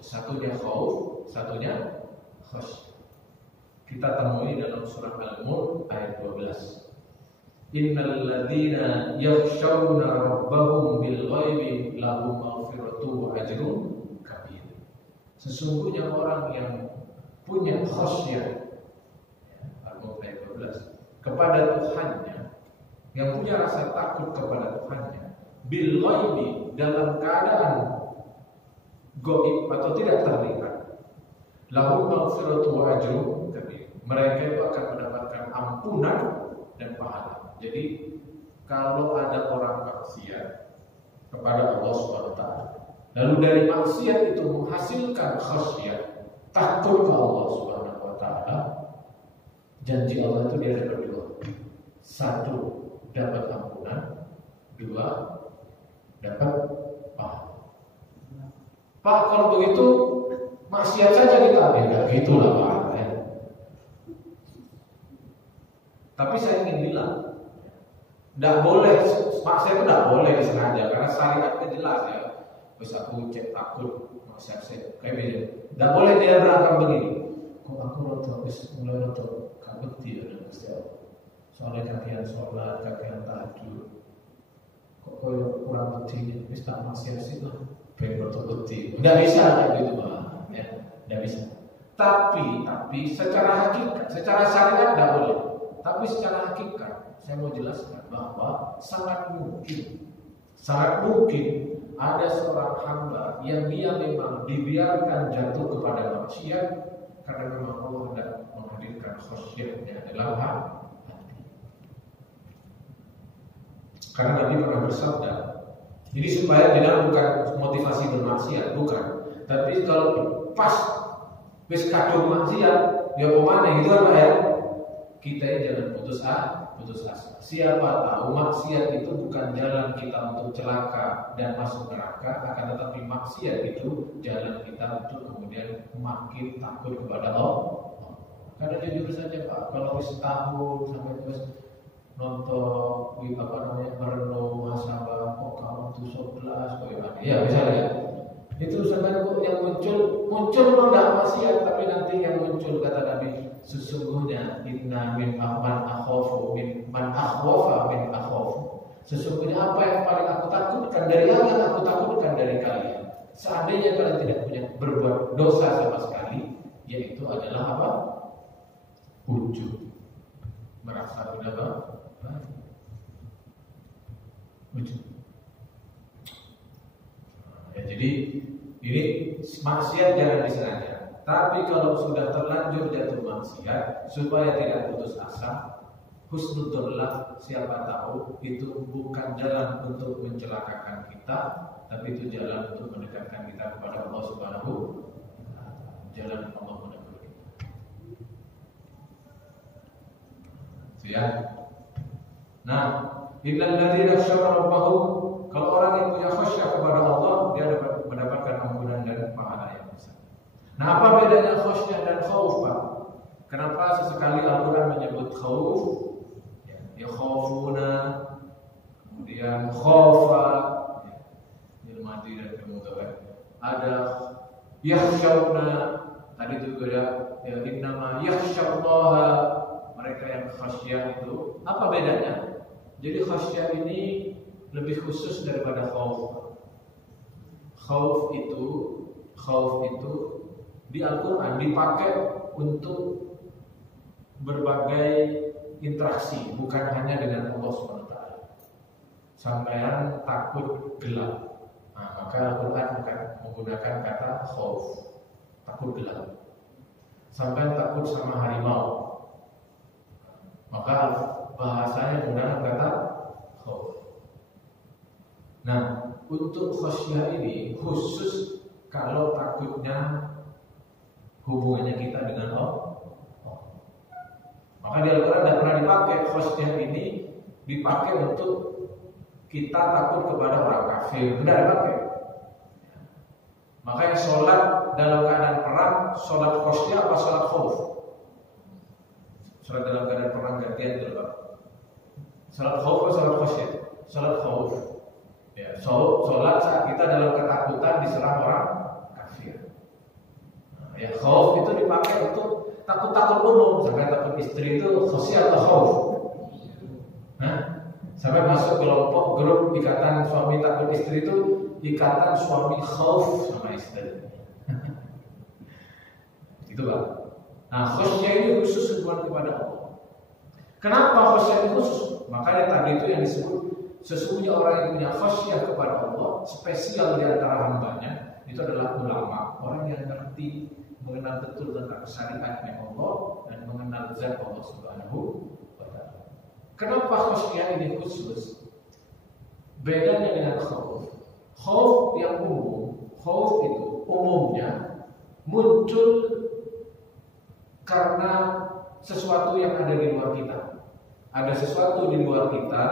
Satunya khauf, satunya khasyah. Kita temui dalam surah Al-Mulk ayat 12. Innal ladzina yakhshawna rabbahum bil ghaibi lahum maghfiratu wa ajrun kabir. Sesungguhnya orang yang punya khasyah, Al-Mulk ayat 12, kepada Tuhannya, yang punya rasa takut kepada Tuhannya, bil ghaibi, dalam keadaan gaib atau tidak terlihat, lahum maghfiratu wa ajrun kabir. Mereka itu akan mendapatkan ampunan dan pahala. Jadi kalau ada orang maksiat kepada Allah SWT, lalu dari maksiat itu menghasilkan khasyah, takut ke Allah SWT, janji Allah itu dia dapat 2. 1, dapat ampunan. 2, dapat pahala. Pak, kalau begitu maksiat saja kita, ya gitulah Pak. Tapi saya ingin bilang, tidak boleh, maksiat itu tidak boleh disengaja, karena syariatnya jelas ya. Bisa aku cek takut maksiat kayak begini. Tidak boleh dia berangkat begini. Kok aku mulai rotok kabeti ya Gusti Allah. Soalnya kakian sholat, kakian tahajud. Kok kurang beti, wis tak maksiat sih lah. Ben rotok beti. Tidak bisa kayak gitu Pak. Ya, tidak bisa. Tapi secara hakikat, secara syariat tidak boleh. Tapi secara hakikat, saya mau jelaskan bahwa sangat mungkin ada seorang hamba yang dia memang dibiarkan jatuh kepada maksiat karena memang Allah hendak khasyatnya dalam hati. Karena Nabi pernah bersabda, ini supaya tidak bukan motivasi bermaksiat, bukan. Tapi kalau pas wis kadung maksiat, ya pemane gitu kan Pak ya. Kita jangan putus asa. Siapa tahu maksiat itu bukan jalan kita untuk celaka dan masuk neraka, akan tetapi maksiat itu jalan kita untuk kemudian makin takut kepada Allah. Karena jujur saja Pak, kalau wis tahun sampai terus nonton merenung muhasabah kok kamu tuh 11 bagaimana? Ya misalnya itu sampai kok yang muncul tidak maksiat, tapi nanti yang muncul kata Nabi, sesungguhnya inna min man akhafu min man akhwafa min akhafu. Sesungguhnya apa yang paling aku takutkan dari Allah, yang aku takutkan dari kalian. Seandainya kalian tidak punya berbuat dosa sama sekali, yaitu adalah apa? Ujub. Merasa sudah baik. Ujub. Ya, jadi ini maksiat jangan disengaja. Tapi kalau sudah terlanjur jatuh maksiat, supaya tidak putus asa, husnudzonlah, siapa tahu itu bukan jalan untuk mencelakakan kita, tapi itu jalan untuk mendekatkan kita kepada Allah Subhanahu wa Ta'ala. Jalan Allah menegur kita. Ya. Nah, innal ladzina yakhshawna rabbahum, kalau orang yang punya khasyah kepada Allah, dia dapat mendapatkan ampunan dan pahala yang besar. Nah, apa bedanya khasyah dan khauf, Pak? Kenapa sesekali Al-Quran menyebut khauf? Ya khaufuna, kemudian khaufa, ilmati dan kemudian ada yakhshawna, tadi juga ya innama yakhshallaha, mereka yang khasyah itu. Apa bedanya? Jadi khasyah ini lebih khusus daripada khauf. Khauf itu di Al-Quran dipakai untuk berbagai interaksi, bukan hanya dengan Allah SWT. Sampean takut gelap, nah, maka Al-Quran bukan menggunakan kata khauf, takut gelap. Sampean takut sama harimau, maka bahasanya menggunakan kata khauf. Nah, untuk khasyah ini khusus kalau takutnya hubungannya kita dengan Allah. Maka di Al-Quran tidak pernah dipakai khasyah ini dipakai untuk kita takut kepada orang kafir, tidak dipakai. Makanya sholat dalam keadaan perang, sholat khasyah apa sholat khauf? Sholat dalam keadaan perang gantian dulu Pak. Sholat khauf atau sholat khasyah? Sholat khauf. Ya, sholat saat kita dalam ketakutan diserang orang kafir. Nah, ya khauf itu dipakai untuk takut-takut umum. Sampai takut istri itu khasyah atau khauf? Nah, sampai masuk kelompok grup ikatan suami takut istri itu ikatan suami khauf sama istri. Itu Pak. Nah, khasyah ini khusus hubungan kepada Allah. Kenapa khasyah ini khusus? Makanya tadi itu yang disebut sesungguhnya orang yang punya khasyah kepada Allah, spesial di antara hambanya, itu adalah ulama, orang yang ngerti, mengenal betul tentang syariatnya Allah dan mengenal zat Allah Subhanahu wa Ta'ala. Kenapa khasyah ini khusus? Bedanya dengan khauf. Khauf yang umum, khauf itu umumnya muncul karena sesuatu yang ada di luar kita. Ada sesuatu di luar kita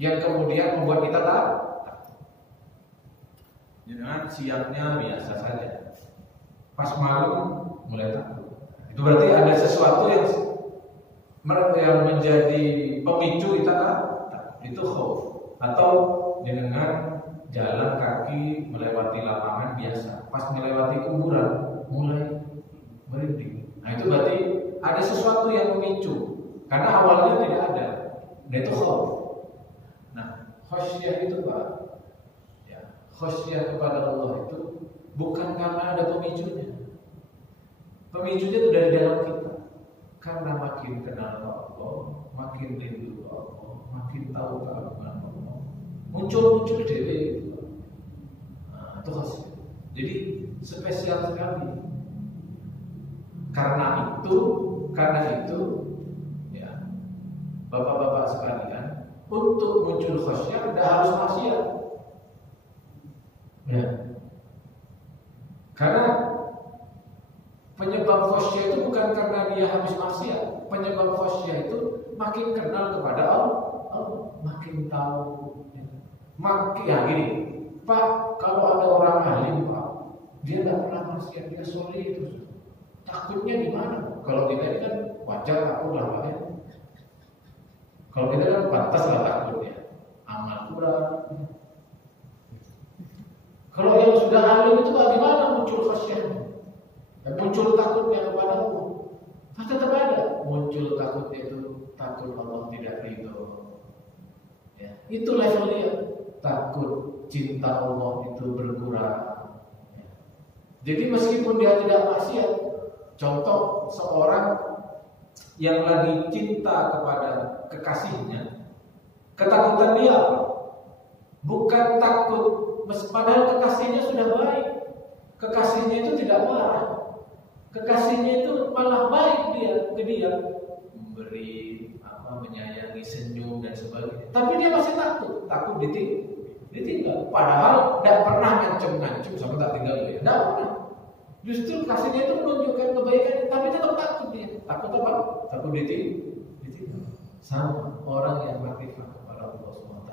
yang kemudian membuat kita takut. Jangan siangnya biasa saja, pas malam mulai takut. Itu berarti ada sesuatu yang menjadi pemicu kita takut. Itu khauf. Atau dengan jalan kaki melewati lapangan biasa, pas melewati kuburan mulai merinding. Nah itu berarti ada sesuatu yang memicu, karena awalnya tidak ada. Nah itu khauf. Khasyah itu Pak, ya, khasyah kepada Allah itu bukan karena ada pemicunya. Pemicunya itu dari dalam kita. Karena makin kenal Allah, makin rindu Allah, makin tahu keagungan Allah, muncul dewe. Nah, itu khasyah. Jadi spesial sekali. Karena itu karena itu ya bapak-bapak sekalian, untuk muncul khasyah tidak harus maksiat. Ya. Karena penyebab khasyah itu bukan karena dia habis maksiat. Penyebab khasyah itu makin kenal kepada Allah, makin tahu. Makin ya gini, Pak, kalau ada orang alim Pak, dia tidak pernah maksiat, dia soleh itu. Takutnya di mana? Kalau kita ini kan wajar takut lah Pak ya. Kalau kita kan pantas lah takutnya, amal kurang. Kalau yang sudah alim itu bagaimana muncul khasyahnya? Dan muncul takutnya kepada Allah. Tetap ada muncul takutnya itu, takut Allah tidak ridho. Ya, itu levelnya. Takut cinta Allah itu berkurang. Ya. Jadi meskipun dia tidak maksiat, contoh seorang yang lagi cinta kepada kekasihnya, ketakutan dia apa? Bukan takut, padahal kekasihnya sudah baik, kekasihnya itu tidak marah, kekasihnya itu malah baik ke dia, memberi, menyayangi, senyum dan sebagainya. Tapi dia masih takut ditinggal. Padahal tidak pernah ngancem sama tak tinggal dia, tidak pernah. Justru kasihnya itu menunjukkan kebaikan, tapi tetap takut dia. Takut apa? Takut ditinggal. Sama orang yang makrifat kepada Allah SWT,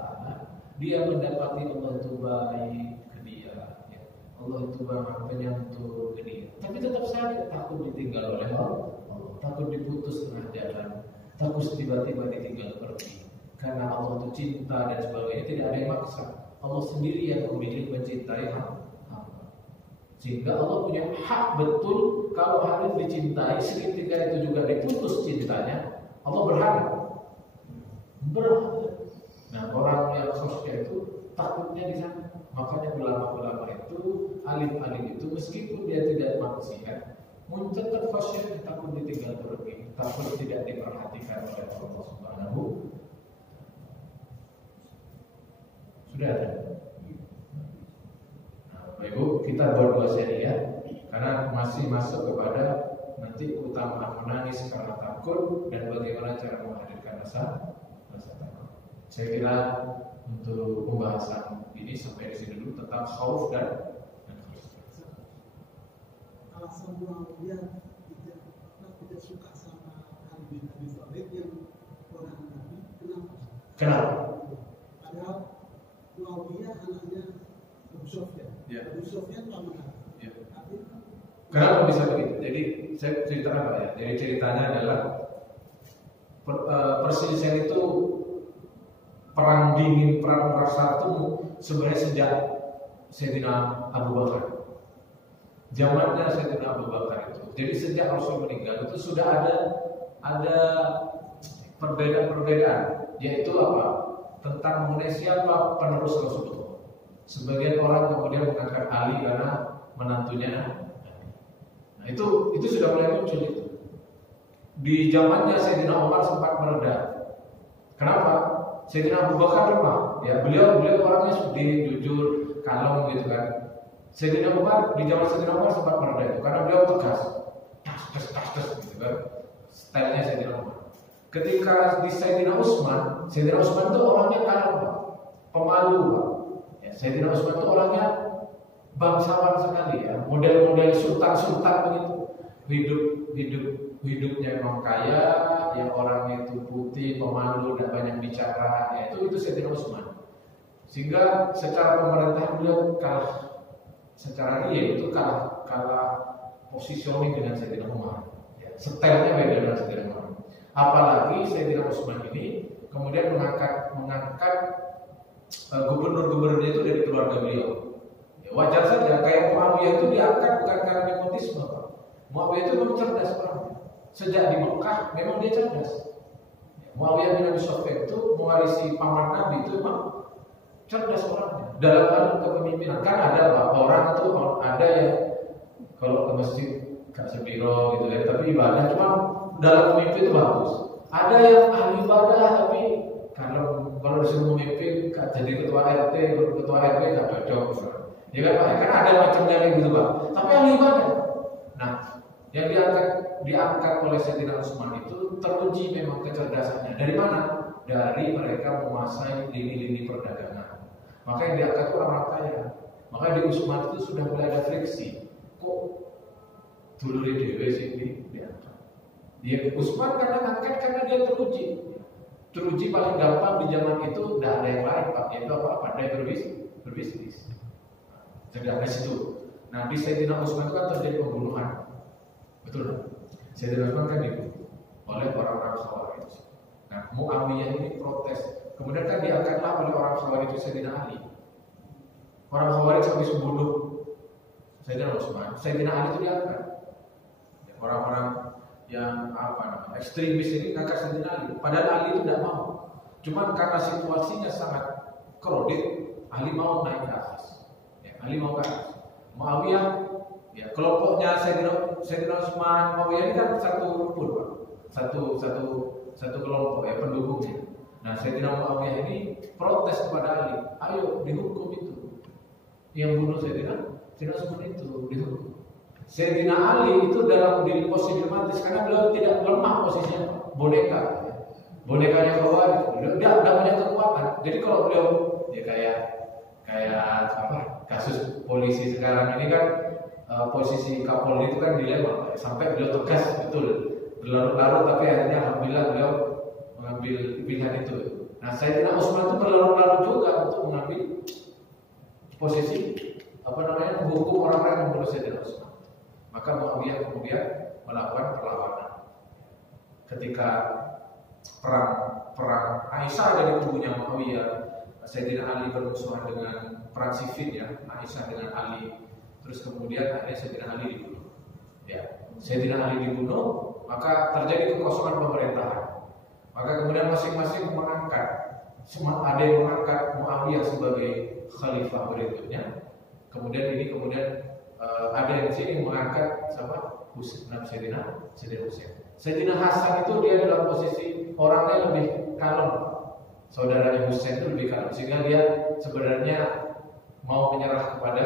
dia mendapati Allah itu baik ke dia, ya. Allah itu penyantun ke dia. Tapi tetap saja takut ditinggal oleh Allah, takut diputus tengah jalan, takut tiba-tiba ditinggal pergi. Karena Allah itu cinta dan sebagainya, tidak ada yang maksa. Allah sendiri yang memilih mencintai hamba. Sehingga Allah punya hak betul kalau harus dicintai, seketika itu juga diputus cintanya, Allah berhak. Nah, orang yang khasyah itu takutnya di sana. Makanya ulama-ulama itu, alim-alim itu, meskipun dia tidak maksiat, tetap khasyah, takut ditinggal pergi, takut tidak diperhatikan oleh Allah Subhanahu. Sudah ada. Nah, Bapak Ibu, kita buat dua seri ya, karena masih masuk kepada nanti keutamaan menangis karena takut dan bagaimana cara menghadirkan rasa takut. Saya kira untuk pembahasan ini sampai di sini dulu tentang khauf dan alasan Muawiyah tidak suka sama Ali bin Abi Thalib yang orang Nabi, kenapa? Padahal Muawiyah anaknya Abu Sufyan. Ya. Abu Sufyan lama kan? Ya. Kenapa bisa begitu? Jadi saya ceritakan Pak ya. Jadi ceritanya adalah perselisihan itu, perang dingin, perang Satu sebenarnya sejak Sayyidina Abu Bakar. Zamannya Sayyidina Abu Bakar itu. Jadi sejak Rasul meninggal itu sudah ada perbedaan, yaitu apa? Tentang mengenai siapa penerus Rasulullah. Sebagian orang kemudian mengangkat Ali karena menantunya. Nah, itu sudah mulai muncul itu. Di zamannya Sayyidina Umar sempat mereda. Kenapa? Sayyidina Abu Bakar lemah. Ya, beliau orangnya jujur, kalem gitu kan. Sayyidina Umar, di zaman Sayyidina Umar sempat mereda itu karena beliau tegas, tas gitu kan, stylenya Sayyidina Umar. Ketika di Sayyidina Utsman itu orangnya kalem, pemalu, Pak. Ya, Sayyidina Utsman itu orangnya bangsawan sekali ya, model-model sultan begitu. Hidupnya memang kaya, yang orangnya itu putih, pemalu dan banyak bicara. Ya, itu Sayyidina Utsman. Sehingga secara pemerintahan beliau kalah. Secara dia itu kalah positioning dengan Sayyidina Umar. Ya, stylenya beda dengan Sayyidina Umar. Apalagi Sayyidina Utsman ini kemudian mengangkat gubernur-gubernurnya itu dari keluarga beliau. Ya, wajar saja, kayak Muawiyah itu diangkat bukan karena nepotisme. Muawiyah itu memang cerdas orangnya. Sejak di Mekah memang dia cerdas. Muawiyah bin Abi Sufyan itu mewarisi paman Nabi itu memang cerdas orangnya dalam hal kepemimpinan. Kan ada orang itu ada yang kalau ke masjid gak sebiro gitu ya, tapi ibadah cuma dalam memimpin itu bagus. Ada yang ahli ibadah tapi kalau disuruh memimpin jadi ketua RT, ketua RW gak cocok. Ya kan Pak, kan ada macamnya kayak gitu Pak. Tapi ahli ibadah. Nah, Yang diangkat oleh Sayyidina Utsman itu teruji memang kecerdasannya. Dari mana? Dari mereka menguasai lini-lini perdagangan. Maka yang diangkat itu orang kaya. Maka di Utsman itu sudah mulai ada friksi. Kok dulure dhewe sih diangkat? Dia Utsman karena angkat karena dia teruji. Teruji paling gampang di zaman itu tidak ada yang lain Pak, yaitu apa? Pandai berbisnis. Tidak ada situ. Nah di Sayyidina Utsman itu kan terjadi pembunuhan. Betul. Sayyidina Utsman kan dibunuh oleh orang-orang Khawarij. Nah Muawiyah ini protes. Kemudian kan diangkatlah oleh orang Khawarij itu Sayyidina Ali. Orang Khawarij habis membunuh Sayyidina Utsman, Sayyidina Ali itu diangkat. Orang-orang yang ekstremis ini ngangkat Sayyidina Ali. Padahal Ali itu tidak mau. Cuman karena situasinya sangat krodit, Ali mau naik ke atas. Ali mau ke atas. Muawiyah, kelompoknya Sayyidina Utsman, Muawiyah ini kan satu rumpun, Pak. Satu kelompok pendukungnya. Nah, Sayyidina Muawiyah ini protes kepada Ali, ayo dihukum itu. Yang bunuh Sayyidina Utsman itu dihukum. Sayyidina Ali itu dalam diri posisi dilematis karena beliau tidak lemah posisinya, bonekanya Khawarij. Beliau tidak punya kekuatan. Jadi kalau beliau kayak kasus polisi sekarang ini kan posisi Kapolri itu kan dilema sampai beliau tegas betul berlarut-larut, tapi akhirnya alhamdulillah beliau mengambil pilihan itu. Nah Sayyidina Utsman itu berlarut-larut juga untuk mengambil posisi menghukum orang-orang yang membunuh Sayyidina Utsman. Maka Muawiyah kemudian melakukan perlawanan. Ketika perang Aisyah dari kubunya Muawiyah, Sayyidina Ali bermusuhan dengan perang Siffin Aisyah dengan Ali. Terus kemudian akhirnya Sayyidina Ali dibunuh. Sayyidina Ali dibunuh, maka terjadi kekosongan pemerintahan. Maka kemudian masing-masing mengangkat, ada yang mengangkat Muawiyah sebagai khalifah berikutnya. Kemudian ada yang sini mengangkat Sayyidina Husain. Sayyidina Hasan itu dia dalam posisi orangnya lebih kalem. Saudaranya Husain itu lebih kalem, sehingga dia sebenarnya mau menyerah kepada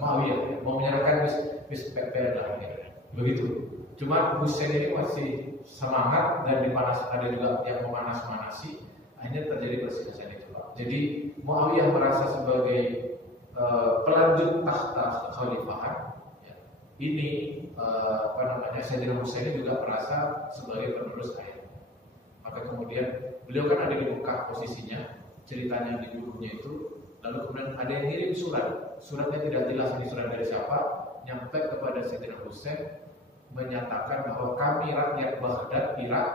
Muawiyah, mau menyerahkan PPR lah begitu. Cuma Husain ini masih semangat dan ada juga yang memanas-manasi, akhirnya terjadi perselisihan itu. Jadi Muawiyah merasa sebagai pelanjut tahta kekhalifahan. Ini Sayyidina Husain juga merasa sebagai penerus ayah. Maka kemudian beliau kan ada di Mekah posisinya, ceritanya dibunuhnya itu. Lalu kemudian ada yang ngirim suratnya tidak jelas ini surat dari siapa, nyampe kepada Sayyidina Husain menyatakan bahwa kami rakyat Baghdad, Irak,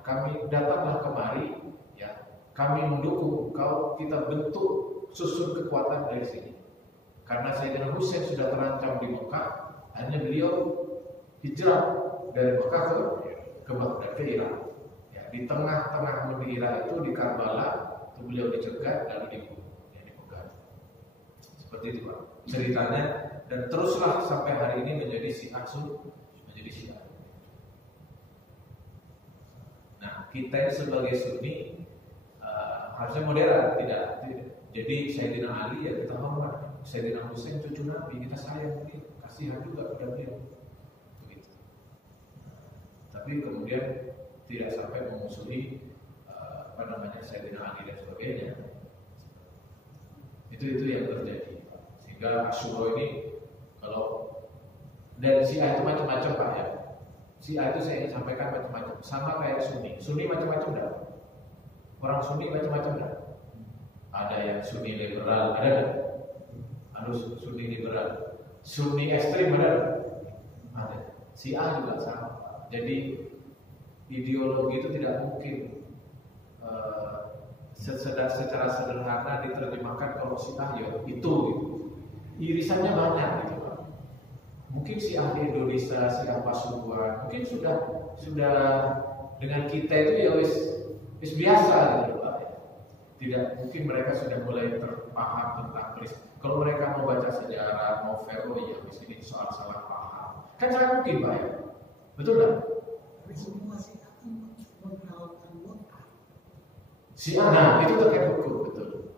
kami datanglah kemari, kami mendukung kau, kita bentuk susun kekuatan dari sini. Karena Sayyidina Husain sudah terancam di Mekah, hanya beliau hijrah dari Mekah ke Baghdad, ke Irak. Di tengah-tengah menuju Irak itu di Karbala, itu beliau dicegat lalu dibunuh. Seperti itu Pak ceritanya, dan teruslah sampai hari ini menjadi Syiah. Nah kita ini sebagai Sunni harusnya modern, tidak. Jadi Sayyidina Ali kita hormat, Sayyidina Husain cucu Nabi, kita sayang dia, kasihan juga pada beliau. Begitu. Tapi kemudian tidak sampai memusuhi Sayyidina Ali dan sebagainya. Itu yang terjadi. Sehingga Asyura ini dan Syiah itu macam-macam Pak Syiah itu saya sampaikan macam-macam, sama kayak Sunni macam-macam dah. Orang Sunni macam-macam dah. Ada yang Sunni liberal, ada Sunni liberal, Sunni ekstrim ada. Syiah juga sama. Jadi ideologi itu tidak mungkin secara sederhana diterjemahkan kalau Syiah itu. Irisannya banyak gitu Pak. Mungkin Syiah di Indonesia, Syiah Pasuruan, mungkin sudah dengan kita itu wis biasa gitu Pak. Tidak mungkin mereka sudah mulai terpaham tentang peristiwa. Kalau mereka mau baca sejarah, mau Vero ini soal salah paham. Kan sangat mungkin Pak Betul kan? Tapi semua Syiah menghalalkan mut'ah. Syiah, itu terkait hukum, betul.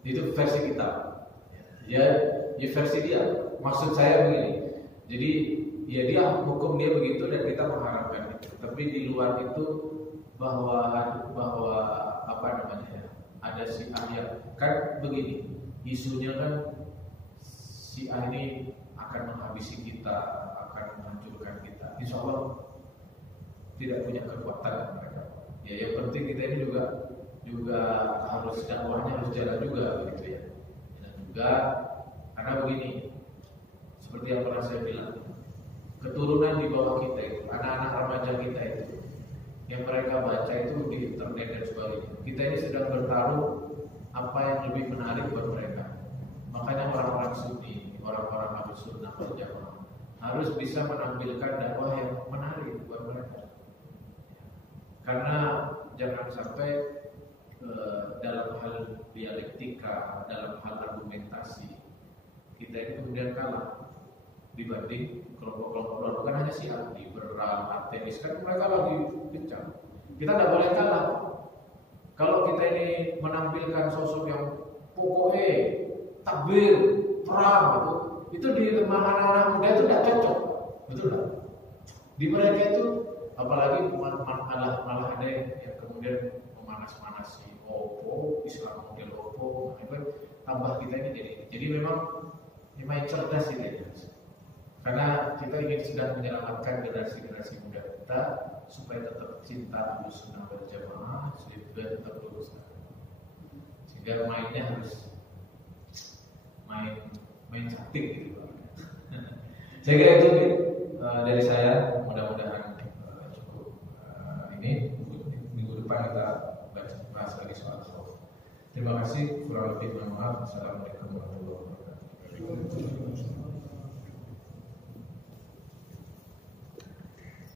Itu versi kita. ya versi dia. Maksud saya begini. Jadi ya dia hukum dia begitu dan kita mengharapkan itu. Tapi di luar itu bahwa apa namanya? Ada si A yang kan begini. Isunya kan si A ini akan menghabisi kita, akan menghancurkan kita. Insya Allah tidak punya kekuatan mereka. Ya yang penting kita ini juga harus dakwahnya harus jalan juga begitu ya. Dan juga karena begini, seperti yang pernah saya bilang, keturunan di bawah kita itu, anak-anak remaja kita itu, yang mereka baca itu di internet dan sebagainya. Kita ini sedang bertaruh apa yang lebih menarik buat mereka. Makanya orang-orang Sunni, orang-orang Ahlus Sunnah wal Jamaah harus bisa menampilkan dakwah yang menarik buat mereka. Karena jangan sampai dalam hal dialektika, dalam hal argumentasi kita itu kemudian kalah dibanding kelompok-kelompok bukan hanya Syiah, liberal, ateis kan mereka lagi kencang. Kita tidak boleh kalah. Kalau kita ini menampilkan sosok yang pokoknya takbir, perang itu di anak-anak muda itu tidak cocok, betul tak? Di mereka itu apalagi malah ada yang kemudian memanas-manasi Islam model itu tambah kita ini jadi memang cerdas ini ya. Karena kita ingin sedang menyelamatkan generasi muda kita supaya tetap cinta Ahlus Sunnah wal Jamaah, supaya tetap lurus. Sehingga mainnya harus main cantik gitu. Saya kira itu dari saya, mudah-mudahan cukup. Ini minggu depan kita bahas lagi soal khauf. Terima kasih, kurang lebih mohon maaf. Assalamualaikum warahmatullahi wabarakatuh.